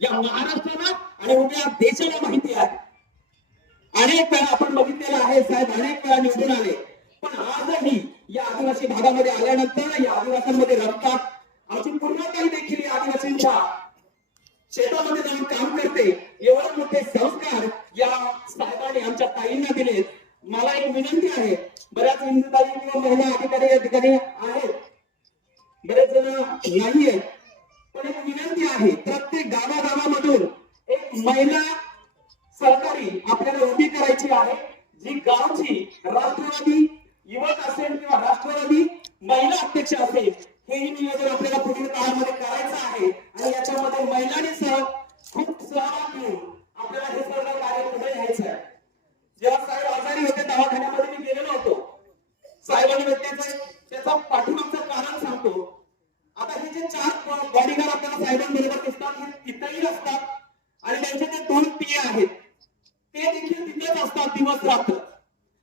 या महाराष्ट्राला आणि उद्या देशाला माहिती आहे. अनेक वेळा आपण बघितलेलं आहे साहेब अनेक वेळा निवडून आले. पण आजही या आदिवासी भागामध्ये आल्यानंतर या आदिवासांमध्ये रमतात. आमची पूर्णताई देखील या आदिवासींच्या शेतामध्ये जाऊन काम करते. एवढे मोठे संस्कार या साहेबांनी आमच्या ताईंना दिले. मला एक विनंती आहे बऱ्याच हिंदुताई किंवा महिला अधिकारी या ठिकाणी आहेत. बरेच जण नाहीये आहे. प्रत्येक गावागावामधून एक महिला सहकारी आपल्याला उभी करायची आहे. जी गावची राष्ट्रवादी युवक असेल किंवा राष्ट्रवादी महिला अध्यक्ष असेल हेही नियोजन आपल्याला पुढील काळामध्ये करायचं आहे. आणि याच्यामध्ये महिलांनी सह खूप सहभाग आहेत. ते देखील तिथेच असतात दिवस रात्र.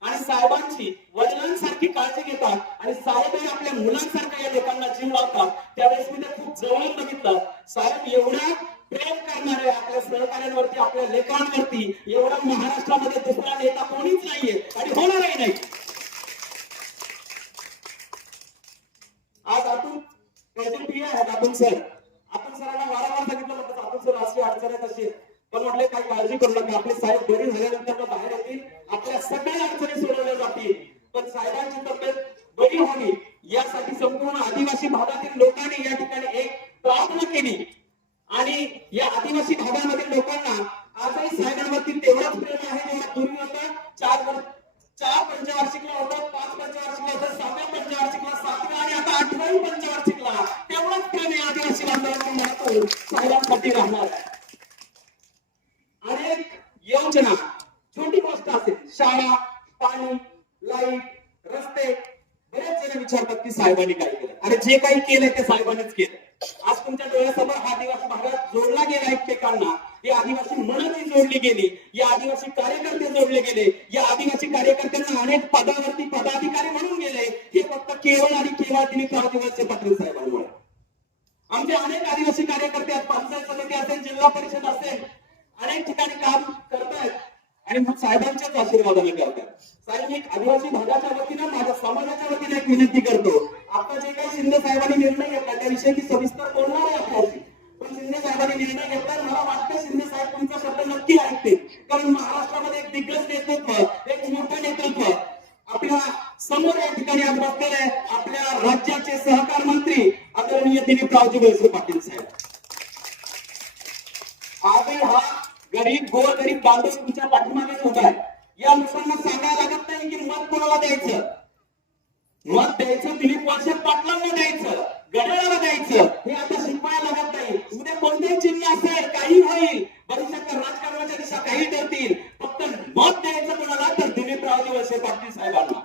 आणि साहेबांची वडिलांसारखी काळजी घेतात आणि साहेबही आपल्या मुलांसारख्या या लोकांना जीव लावतात. त्यावेळेस मी ते खूप जवळून बघितलं. साहेब एवढा प्रेम करणारे आपल्या सहकार्यांवरती आपल्या लेखांवरती एवढा महाराष्ट्रामध्ये থেকে বাইরে शाळा पाणी लाइट रस्ते बरेच जण विचारतात की साहेबांनी काय केलं? अरे जे काही केलंय ते साहेबांनीच केलं. आज तुमच्या डोळ्यासमोर आदिवासी भागात जोडला गेला एकमेकांना. ही आदिवासी म्हणूनही जोडली गेली. या आदिवासी कार्यकर्ते जोडले गेले. या आदिवासी कार्यकर्त्यांना अनेक पदावरती पदाधिकारी म्हणून गेले. हे फक्त केवळ आणि केवळ तिने चार दिवसचे पाटील साहेबांमुळे. आमचे अनेक आदिवासी कार्यकर्ते आहेत पंचायत समिती असेल जिल्हा परिषद असेल अनेक ठिकाणी काम करतायत. आणि मग साहेबांच्याच आशीर्वादाने करतात साहेब एक आदिवासी भागाच्या वतीनं माझ्या समाजाच्या वतीने एक विनंती करतो. आता जे काही शिंदे साहेबांनी निर्णय घेतला त्याविषयी मी सविस्तर बोलणार आहे आपल्याशी. पण शिंदे साहेबांनी निर्णय घेतला मला वाटतं शिंदे साहेब तुमचा शब्द नक्की ऐकतील. कारण महाराष्ट्रामध्ये एक दिग्गज नेतृत्व एक मोठं नेतृत्व. आपल्यासमोर या ठिकाणी आज बसलेले आपल्या राज्याचे सहकार मंत्री आदरणीय दिलीपरावजी वळसे पाटील साहेब. आजही हा गरीब गोर गरीब बांधव तुमच्या पाठीमागेच उभा आहे या लोकांना सांगायला लागत नाही की मत कोणाला द्यायचं? मत द्यायचं दिलीप वळसे पाटलांना द्यायचं गडाळाला द्यायचं. हे आता शिकवायला लागत नाही. उद्या कोणतेही चिन्ह असेल काही होईल. भविष्यात राजकारणाच्या दिशा काही ठरतील. फक्त मत द्यायचं कोणाला तर दिलीप रावजी वळसे पाटील साहेबांना.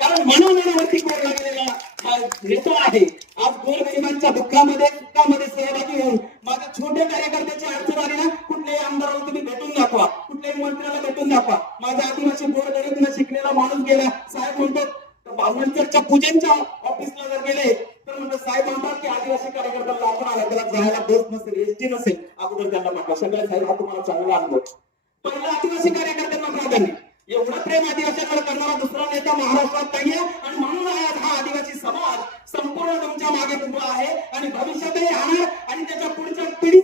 कारण मनोमनावरती कोरला गेलेला नेतो आहे. आज गोरगरिबांच्या दुःखामध्ये गेले तर म्हणतो साहेब म्हणतात की आदिवासी कार्यकर्त्याला आपण आला त्याला जायला बस नसेल एसटी नसेल. अगोदर त्यांना म्हटलं सगळ्या साहेब हा तुम्हाला चांगला अनुभव पहिला आदिवासी कार्यकर्त्यांना प्राधान्य. एवढं प्रेम आदिवासीकडे करणारा दुसरा नेता महाराष्ट्रात नाहीये आणि म्हणून आज हा आदिवासी समाज संपूर्ण तुमच्या मागे उभा आहे आणि भविष्यातही राहणार आणि त्याच्या पुढच्या पिढी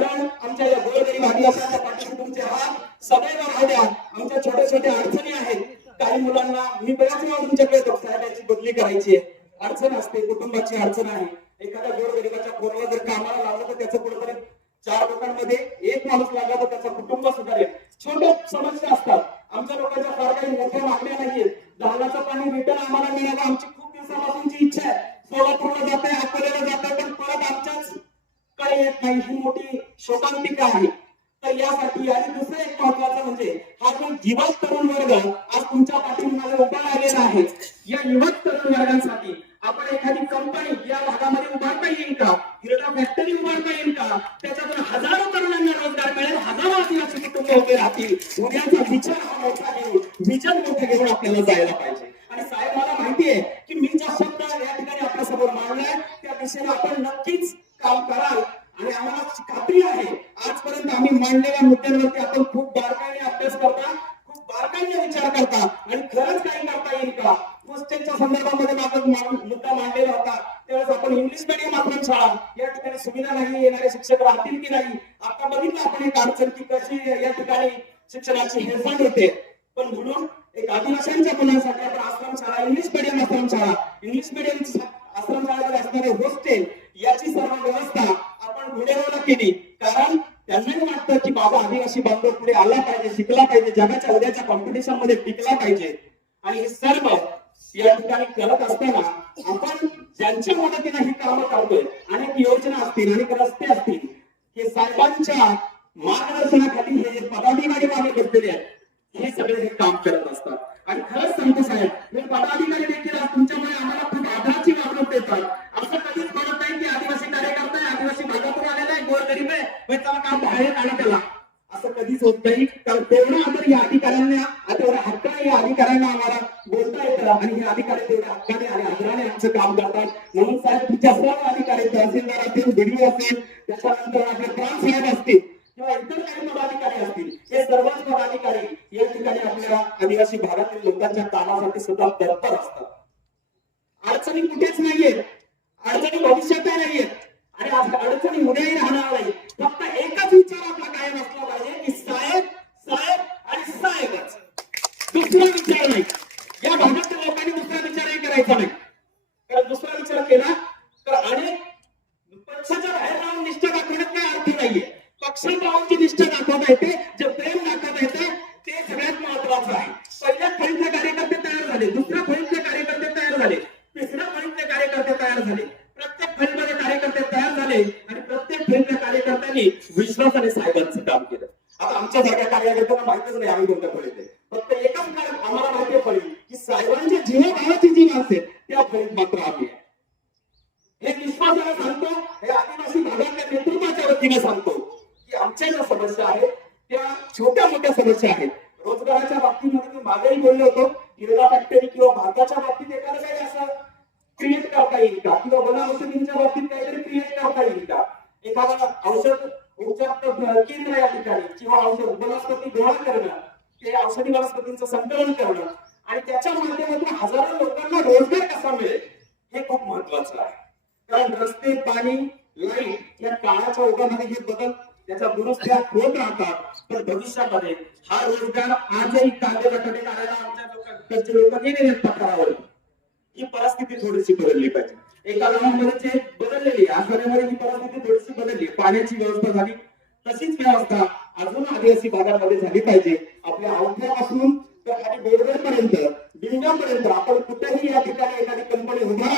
कारण आमच्या या गोरगरीब आदिवासींच्या पाठीशी हा सदैव राहू द्या आमच्या छोट्या छोट्या अडचणी आहेत. काही मुलांना मी बऱ्याच वेळा तुमच्याकडे येतो साहेबांची बदली करायची आहे. अडचण असते कुटुंबाची अडचण आहे. एखाद्या गोरगरीबाच्या पोराला जर कामाला लावलं तर त्याचं कुठेतरी चार लोकांमध्ये एक माणूस लागला तर त्याचं कुटुंब सुधारेल. छोट्या समस्या असतात. आमच्या लोकांच्या फार काही मोठ्या मागण्या नाहीये धारणाचं पाणी रिटर्न आम्हाला मिळालं आमची यासाठी आणि दुसरं एक महत्वाचं म्हणजे हा जो युवक तरुण वर्ग आज तुमच्या पाठीमागे उभा राहिलेला आहे या युवक तरुण वर्गांसाठी आपण एखादी कंपनी या भागामध्ये उभारता येईल का? हिरडा फॅक्टरी उभारता येईल का? त्याच्यातून हजारो तरुणांना रोजगार मिळेल हजारो आदिवासी कुटुंब उभे राहतील. उद्याचा विचार हा मोठा घेऊन विचार मोठा घेऊन आपल्याला जायला पाहिजे. आणि साहेब मला माहितीये खूप बारकाईने अभ्यास करता खूप बारकाईने विचार करता आणि खरंच काही करता येईल का? हॉस्टेलच्या संदर्भामध्ये आपण मुद्दा मांडलेला होता. त्यावेळेस आपण इंग्लिश मीडियम आपण शाळा या ठिकाणी सुविधा नाही येणारे शिक्षक राहतील की नाही? आता बघितलं आपण एक अडचण की कशी या ठिकाणी शिक्षणाची हेळसांड होते. पण म्हणून एक आदिवासींच्या मुलांसाठी आपण आश्रम शाळा इंग्लिश मीडियम आश्रम शाळा इंग्लिश मीडियम आश्रम शाळेमध्ये असणारे हॉस्टेल याची सर्व व्यवस्था आपण गुन्हेगाराला केली कारण त्यांनाही वाटतं की बाबा आदिवासी बांधव पुढे आला पाहिजे शिकला पाहिजे जगाच्या उद्याच्या कॉम्पिटिशनमध्ये टिकला पाहिजे. आणि हे सर्व या ठिकाणी करत असताना आपण ज्यांच्या मदतीने ही कामं करतोय अनेक योजना असतील अनेक रस्ते असतील हे साहेबांच्या मार्गदर्शनाखाली हे जे पदाधिकारी मागे बसलेले आहेत हे सगळे हे काम करत असतात. आणि खरंच सांगतो साहेब हे पदाधिकारी देखील आज तुमच्यामुळे आम्हाला खूप आदराची वागणूक देतात असं कधीच त्याला काम बाहेर आणा त्याला. असं कधीच होत नाही. कारण तेवढा आदर या अधिकाऱ्यांना तेवढ्या हक्काने या अधिकाऱ्यांना आम्हाला बोलता येतं. आणि हे अधिकारी तेवढ्या हक्काने आणि आदराने आमचं काम करतात. म्हणून साहेब तुमच्या सर्व अधिकारी तहसीलदार असतील बीडीओ असेल त्याच्यानंतर आपले प्राण साहेब असतील किंवा इतर काही पदाधिकारी असतील हे सर्वच पदाधिकारी या ठिकाणी आपल्या आदिवासी भागातील लोकांच्या कामासाठी सुद्धा तत्पर असतात. अडचणी कुठेच नाहीयेत. अडचणी भविष्यातही नाहीयेत. आणि आज अडचणी उद्याही राहणार नाही विचार आपला कायम असला पाहिजे की साहेब साहेब आणि साहेबच. दुसरा विचार नाही. या भागातील लोकांनी दुसरा विचारही करायचा नाही. असेल जी माणसे त्या फळीत मात्र आम्ही हे विश्वासाला सांगतो हे आदिवासी भागातल्या नेतृत्वाच्या वतीने सांगतो की आमच्या ज्या समस्या आहेत त्या छोट्या मोठ्या समस्या आहेत. रोजगाराच्या बाबतीमध्ये मी मागेही बोललो होतो हिरगा फॅक्टरी किंवा भाताच्या बाबतीत एखादं काही असं क्रिएट करता येईल का? किंवा वन औषधींच्या बाबतीत काहीतरी क्रिएट करता येईल का? एखादा औषध उपचार केंद्र या ठिकाणी किंवा औषध वनस्पती गोळा करणं ते औषधी वनस्पतींचं संकलन करणं आणि त्याच्या माध्यमातून हजारो रोजगार कसा मिळेल हे खूप महत्वाचं आहे. कारण रस्ते पाणी लाइट या काळाच्या ओघामध्ये हे बदल त्याच्या दुरुस्त्या होत राहतात. तर भविष्यामध्ये हा रोजगार आजही कागदाकडे काढायला आमच्या लोकांनी लोक ही परिस्थिती थोडीशी बदलली पाहिजे. एका गावामध्ये बदललेली आहे आठवड्यामध्ये ही परिस्थिती थोडीशी बदलली. पाण्याची व्यवस्था झाली. तशीच व्यवस्था अजून आदिवासी भागामध्ये झाली पाहिजे. आपल्या अवघ्यापासून तर खाली बोर्डर पर्यंत बिल्डिंगपर्यंत. आपण कुठेही या ठिकाणी एखादी कंपनी उभा